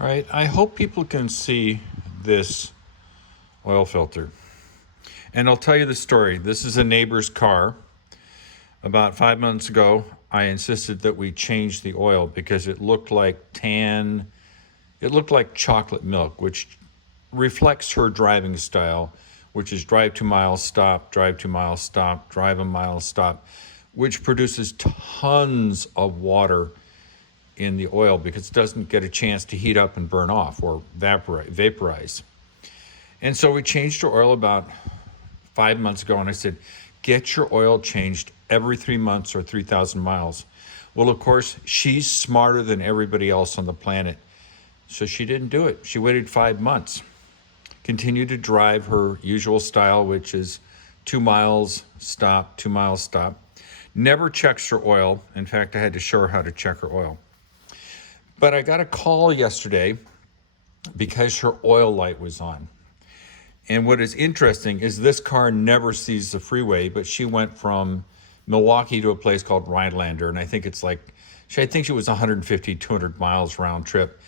All right, I hope people can see this oil filter. And I'll tell you the story. This is a neighbor's car. About 5 months ago, I insisted that we change the oil because it looked like it looked like chocolate milk, which reflects her driving style, which is drive 2 miles, stop, drive 2 miles, stop, drive a mile, stop, which produces tons of water in the oil because it doesn't get a chance to heat up and burn off or vaporize. And so we changed our oil about 5 months ago, and I said, get your oil changed every 3 months or 3,000 miles. Well, of course, she's smarter than everybody else on the planet. So she didn't do it. She waited 5 months, continued to drive her usual style, which is 2 miles, stop, 2 miles, stop. Never checks her oil. In fact, I had to show her how to check her oil. But I got a call yesterday because her oil light was on. And what is interesting is this car never sees the freeway, but she went from Milwaukee to a place called Rhinelander, and I think it's like, I think she was 150, 200 miles round trip.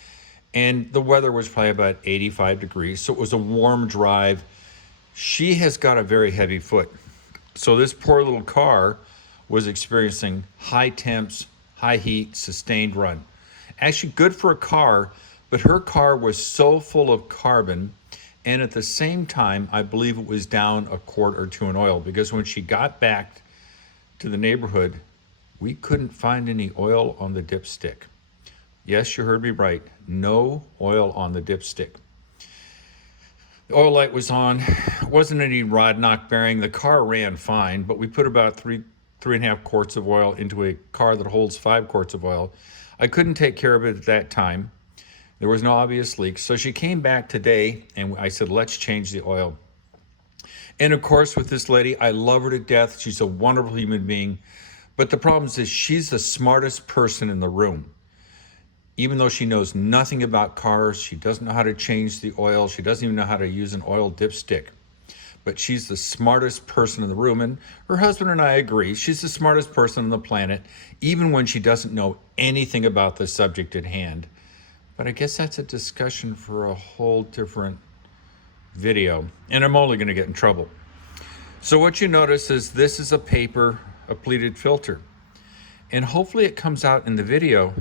And the weather was probably about 85 degrees, so it was a warm drive. She has got a very heavy foot. So this poor little car was experiencing high temps, high heat, sustained run. Actually good for a car, but her car was so full of carbon, and at the same time, I believe it was down a quart or two in oil, because when she got back to the neighborhood, we couldn't find any oil on the dipstick. Yes, you heard me right. No oil on the dipstick. The oil light was on. It wasn't any rod knock bearing. The car ran fine, but we put about three and a half quarts of oil into a car that holds 5 quarts of oil. I couldn't take care of it at that time. There was no obvious leak. So she came back today and I said, let's change the oil. And of course, with this lady, I love her to death. She's a wonderful human being. But the problem is she's the smartest person in the room. Even though she knows nothing about cars, she doesn't know how to change the oil. She doesn't even know how to use an oil dipstick. But she's the smartest person in the room. And her husband and I agree. She's the smartest person on the planet, even when she doesn't know anything about the subject at hand. But I guess that's a discussion for a whole different video. And I'm only going to get in trouble. So what you notice is this is a pleated filter. And hopefully it comes out in the video.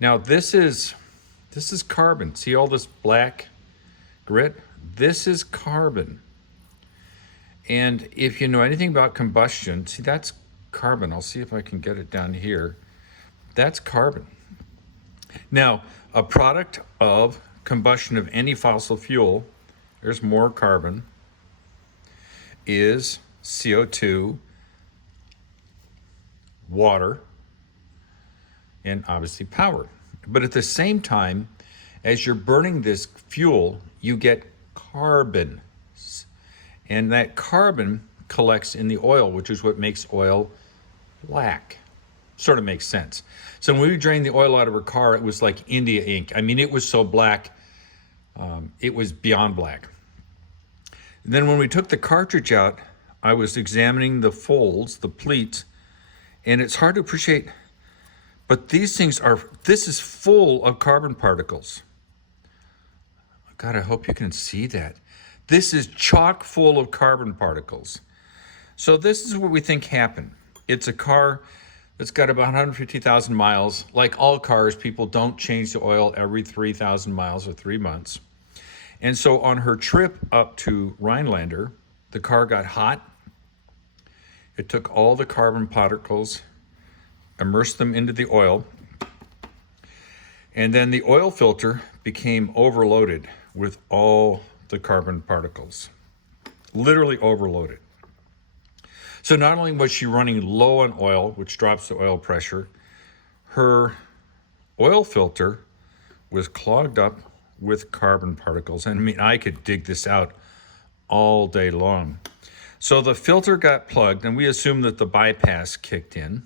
Now this is carbon. See all this black grit? This is carbon. And if you know anything about combustion, see that's carbon. I'll see if I can get it down here. That's carbon. Now, a product of combustion of any fossil fuel, there's more carbon, is CO2, water, and obviously power. But at the same time, as you're burning this fuel, you get carbon. And that carbon collects in the oil, which is what makes oil black. Sort of makes sense. So when we drained the oil out of her car, it was like India ink. I mean, it was so black, it was beyond black. And then when we took the cartridge out, I was examining the folds, the pleats, and it's hard to appreciate, but this is full of carbon particles. God, I hope you can see that. This is chock full of carbon particles. So this is what we think happened. It's a car that's got about 150,000 miles. Like all cars, people don't change the oil every 3,000 miles or 3 months. And so on her trip up to Rhinelander, the car got hot. It took all the carbon particles, immersed them into the oil, and then the oil filter became overloaded with all the carbon particles, literally overloaded. So not only was she running low on oil, which drops the oil pressure, her oil filter was clogged up with carbon particles. And I mean, I could dig this out all day long. So the filter got plugged, and we assumed that the bypass kicked in.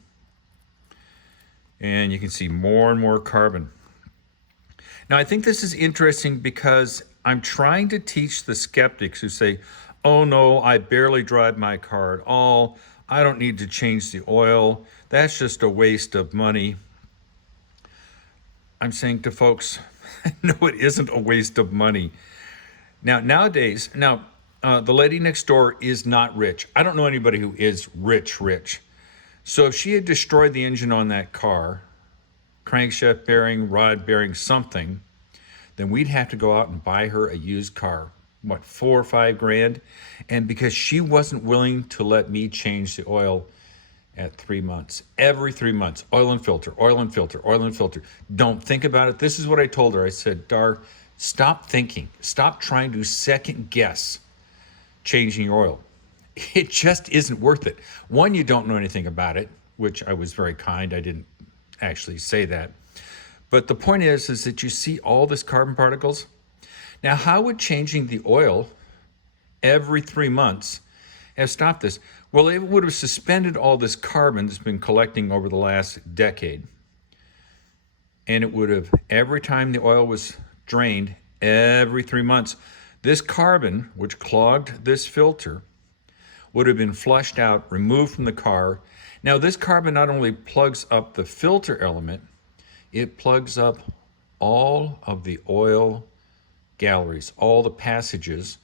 And you can see more and more carbon. Now, I think this is interesting because I'm trying to teach the skeptics who say, oh no, I barely drive my car at all. I don't need to change the oil. That's just a waste of money. I'm saying to folks, No, it isn't a waste of money. Nowadays, the lady next door is not rich. I don't know anybody who is rich. So if she had destroyed the engine on that car, crankshaft bearing, rod bearing, something, then we'd have to go out and buy her a used car. What, 4 or 5 grand? And because she wasn't willing to let me change the oil at 3 months, every 3 months, oil and filter, oil and filter, oil and filter. Don't think about it. This is what I told her. I said, Dar, stop thinking. Stop trying to second guess changing your oil. It just isn't worth it. One, you don't know anything about it, which I was very kind. I didn't actually say that. But the point is that you see all this carbon particles. Now, how would changing the oil every 3 months have stopped this? Well, it would have suspended all this carbon that's been collecting over the last decade. And it would have, every time the oil was drained, every 3 months, this carbon, which clogged this filter, would have been flushed out, removed from the car. Now, this carbon not only plugs up the filter element, it plugs up all of the oil galleries, all the passages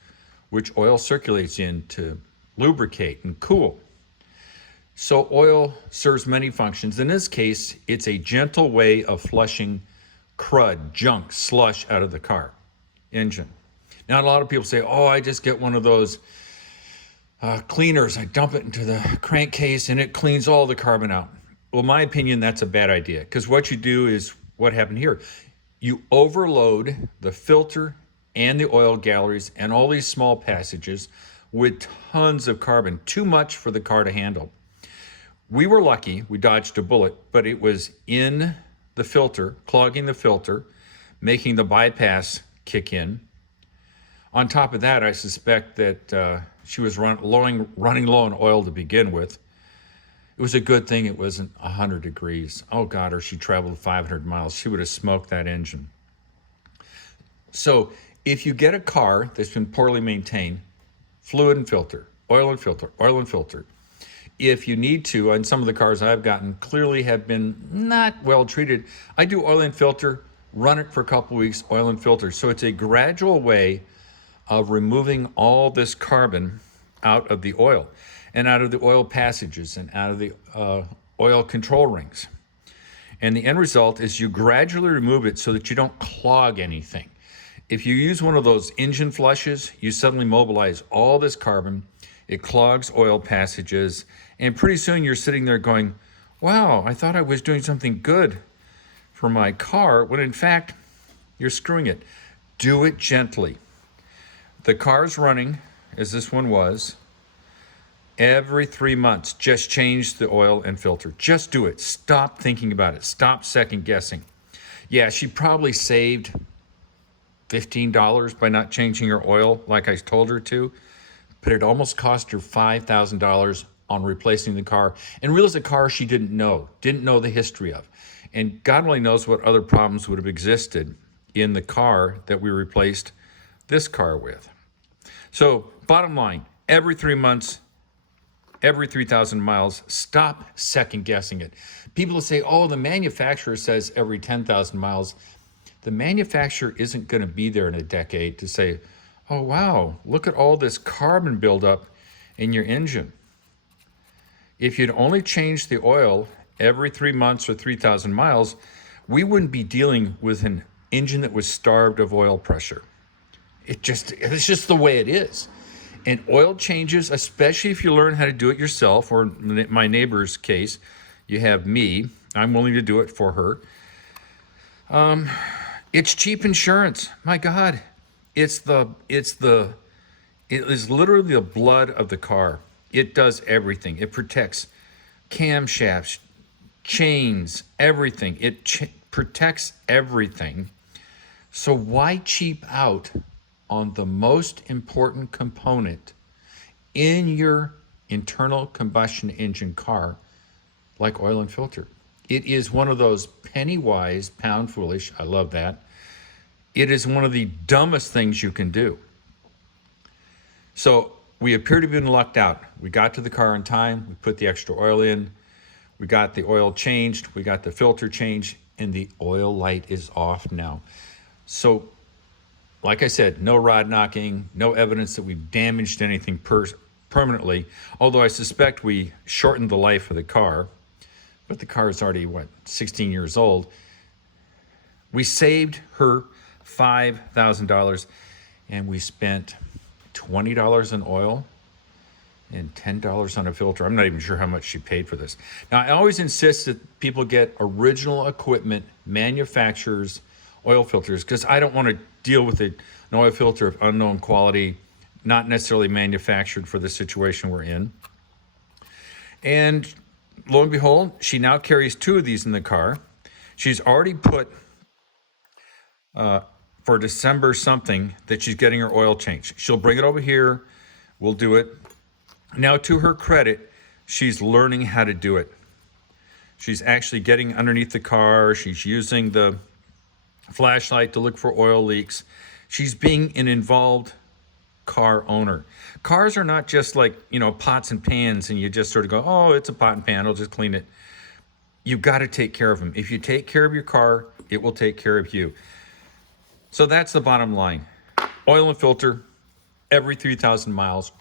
which oil circulates in to lubricate and cool. So oil serves many functions. In this case, it's a gentle way of flushing crud, junk, slush out of the car engine. Now, a lot of people say, oh, I just get one of those cleaners. I dump it into the crankcase and it cleans all the carbon out. Well, in my opinion, that's a bad idea, because what you do is what happened here. You overload the filter and the oil galleries and all these small passages with tons of carbon, too much for the car to handle. We were lucky, we dodged a bullet, but it was in the filter, clogging the filter, making the bypass kick in. On top of that, I suspect that she was running low on oil to begin with. It was a good thing it wasn't 100 degrees. Oh God, or she traveled 500 miles. She would have smoked that engine. So if you get a car that's been poorly maintained, fluid and filter, oil and filter, oil and filter. If you need to, and some of the cars I've gotten clearly have been not well treated, I do oil and filter, run it for a couple weeks, oil and filter. So it's a gradual way of removing all this carbon out of the oil and out of the oil passages and out of the oil control rings. And the end result is you gradually remove it so that you don't clog anything. If you use one of those engine flushes, you suddenly mobilize all this carbon, it clogs oil passages, and pretty soon you're sitting there going, wow, I thought I was doing something good for my car, when in fact, you're screwing it. Do it gently. The car's running, as this one was, every 3 months. Just change the oil and filter. Just do it. Stop thinking about it. Stop second guessing. Yeah, she probably saved $15 by not changing her oil like I told her to, but it almost cost her $5,000 on replacing the car, and realized a car she didn't know the history of. And God only knows what other problems would have existed in the car that we replaced this car with. So bottom line, every 3 months, every 3,000 miles, stop second guessing it. People will say, oh, the manufacturer says every 10,000 miles. The manufacturer isn't going to be there in a decade to say, oh, wow, look at all this carbon buildup in your engine. If you'd only change the oil every 3 months or 3,000 miles, we wouldn't be dealing with an engine that was starved of oil pressure. It's just the way it is. And oil changes, especially if you learn how to do it yourself, or in my neighbor's case, you have me. I'm willing to do it for her. It's cheap insurance. My God, it is literally the blood of the car. It does everything. It protects camshafts, chains, everything. It protects everything. So why cheap out on the most important component in your internal combustion engine car, like oil and filter? It is one of those penny wise, pound foolish, I love that. It is one of the dumbest things you can do. So we appear to have been lucked out. We got to the car in time, we put the extra oil in, we got the oil changed, we got the filter changed, and the oil light is off now. So, like I said, no rod knocking, no evidence that we've damaged anything permanently, although I suspect we shortened the life of the car, but the car is already, 16 years old. We saved her $5,000, and we spent $20 in oil and $10 on a filter. I'm not even sure how much she paid for this. Now, I always insist that people get original equipment, manufacturers, oil filters, because I don't want to deal with an oil filter of unknown quality, not necessarily manufactured for the situation we're in. And lo and behold, she now carries 2 of these in the car. She's already put for December something that she's getting her oil changed. She'll bring it over here. We'll do it. Now, to her credit, she's learning how to do it. She's actually getting underneath the car. She's using the flashlight to look for oil leaks. She's being an involved car owner. Cars are not just like, pots and pans and you just sort of go, oh, it's a pot and pan, I'll just clean it. You've got to take care of them. If you take care of your car, it will take care of you. So that's the bottom line. Oil and filter every 3,000 miles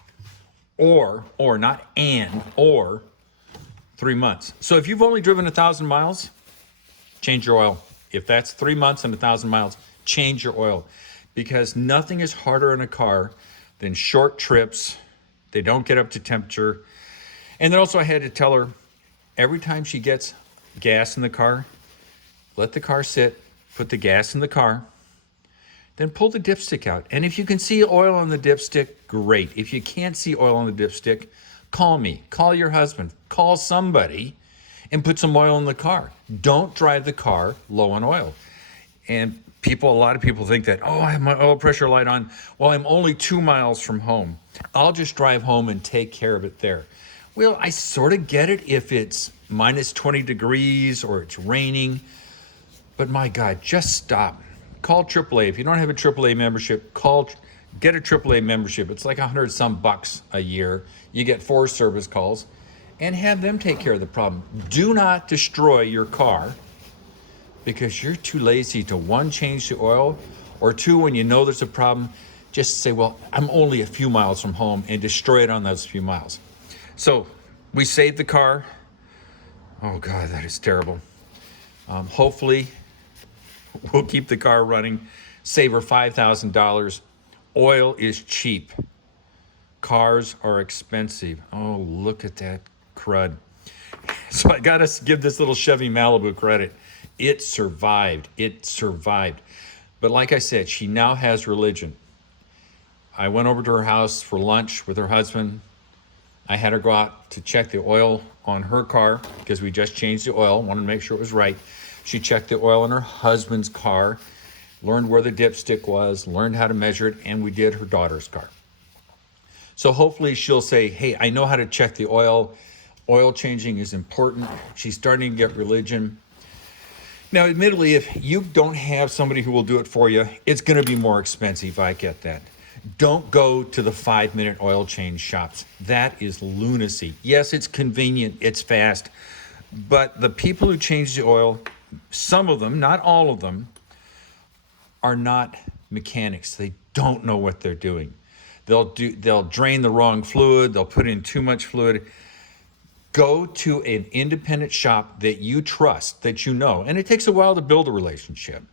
or 3 months. So if you've only driven 1,000 miles, change your oil. If that's 3 months and 1,000 miles, change your oil, because nothing is harder in a car than short trips. They don't get up to temperature. And then also I had to tell her every time she gets gas in the car, let the car sit, put the gas in the car, then pull the dipstick out. And if you can see oil on the dipstick, great. If you can't see oil on the dipstick, call me, call your husband, call somebody and put some oil in the car. Don't drive the car low on oil. And a lot of people think that, oh, I have my oil pressure light on. Well, I'm only 2 miles from home. I'll just drive home and take care of it there. Well, I sort of get it if it's minus 20 degrees or it's raining. But my God, just stop. Call AAA. If you don't have a AAA membership, get a AAA membership. It's like $100 bucks a year. You get 4 service calls and have them take care of the problem. Do not destroy your car because you're too lazy to, 1, change the oil, or 2, when you know there's a problem, just say, well, I'm only a few miles from home, and destroy it on those few miles. So we saved the car. Oh God, that is terrible. Hopefully we'll keep the car running, save her $5,000. Oil is cheap. Cars are expensive. Oh, look at that crud. So I got to give this little Chevy Malibu credit. It survived. But like I said, she now has religion. I went over to her house for lunch with her husband. I had her go out to check the oil on her car because we just changed the oil, wanted to make sure it was right. She checked the oil in her husband's car, learned where the dipstick was, learned how to measure it, and we did her daughter's car. So hopefully she'll say, hey, I know how to check the oil. Oil changing is important. She's starting to get religion. Now, admittedly, if you don't have somebody who will do it for you, it's going to be more expensive. I get that. Don't go to the 5-minute oil change shops. That is lunacy. Yes, it's convenient, it's fast, but the people who change the oil, some of them, not all of them, are not mechanics. They don't know what they're doing. They'll drain the wrong fluid, they'll put in too much fluid. Go to an independent shop that you trust, that you know, and it takes a while to build a relationship.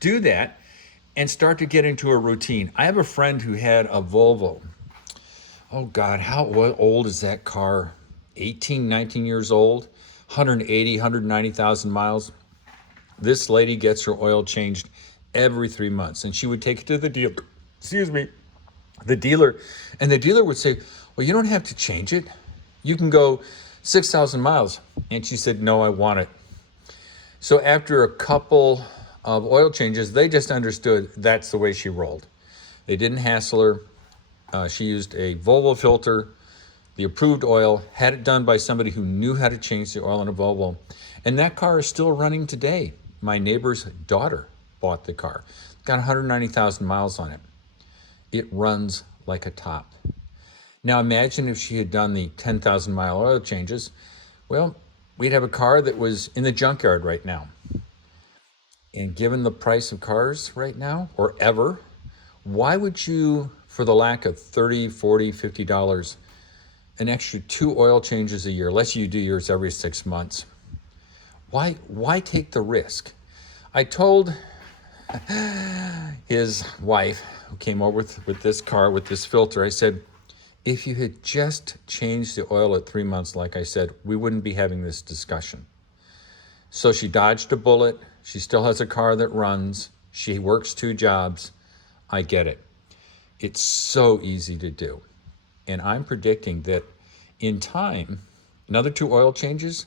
Do that and start to get into a routine. I have a friend who had a Volvo. Oh God, how old is that car? 18, 19 years old, 180, 190,000 miles. This lady gets her oil changed every 3 months, and she would take it to the dealer, the dealer, and the dealer would say, well, you don't have to change it. You can go 6,000 miles. And she said, no, I want it. So after a couple of oil changes, they just understood that's the way she rolled. They didn't hassle her. She used a Volvo filter, the approved oil, had it done by somebody who knew how to change the oil in a Volvo. And that car is still running today. My neighbor's daughter bought the car. Got 190,000 miles on it. It runs like a top. Now imagine if she had done the 10,000 mile oil changes. Well, we'd have a car that was in the junkyard right now. And given the price of cars right now, or ever, why would you, for the lack of $30, $40, $50, an extra 2 oil changes a year, unless you do yours every 6 months, why take the risk? I told his wife, who came over with this car, with this filter, I said, if you had just changed the oil at 3 months, like I said, we wouldn't be having this discussion. So she dodged a bullet. She still has a car that runs. She works 2 jobs. I get it. It's so easy to do. And I'm predicting that in time, another 2 oil changes,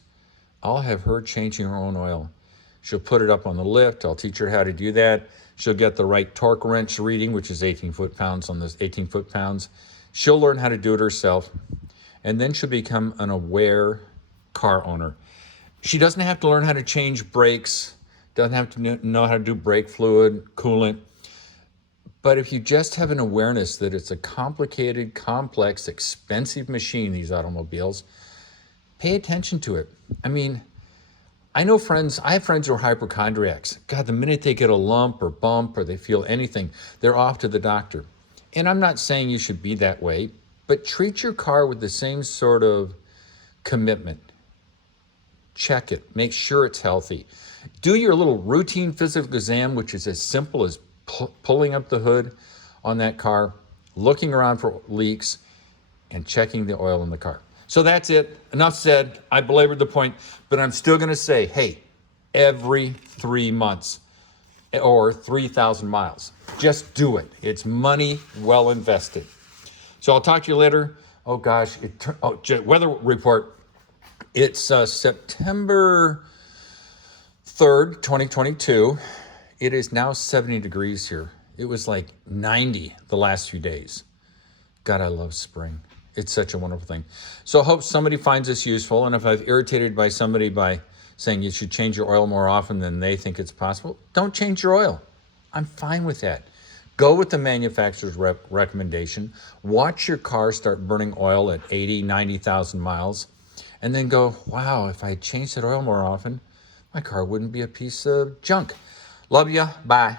I'll have her changing her own oil. She'll put it up on the lift. I'll teach her how to do that. She'll get the right torque wrench reading, which is 18 foot-pounds on this 18 foot-pounds. She'll learn how to do it herself. And then she'll become an aware car owner. She doesn't have to learn how to change brakes, doesn't have to know how to do brake fluid, coolant. But if you just have an awareness that it's a complicated, complex, expensive machine, these automobiles, pay attention to it. I mean, I have friends who are hypochondriacs. God, the minute they get a lump or bump or they feel anything, they're off to the doctor. And I'm not saying you should be that way, but treat your car with the same sort of commitment. Check it, make sure it's healthy. Do your little routine physical exam, which is as simple as pulling up the hood on that car, looking around for leaks, and checking the oil in the car. So that's it. Enough said. I belabored the point, but I'm still going to say, hey, every 3 months or 3,000 miles, just do it. It's money well invested. So I'll talk to you later. Oh gosh, weather report. It's September 3rd, 2022. It is now 70 degrees here. It was like 90 the last few days. God, I love spring. It's such a wonderful thing. So I hope somebody finds this useful. And if I've irritated by somebody by saying you should change your oil more often than they think it's possible, don't change your oil. I'm fine with that. Go with the manufacturer's recommendation. Watch your car start burning oil at 80, 90,000 miles. And then go, wow, if I had changed that oil more often, my car wouldn't be a piece of junk. Love ya. Bye.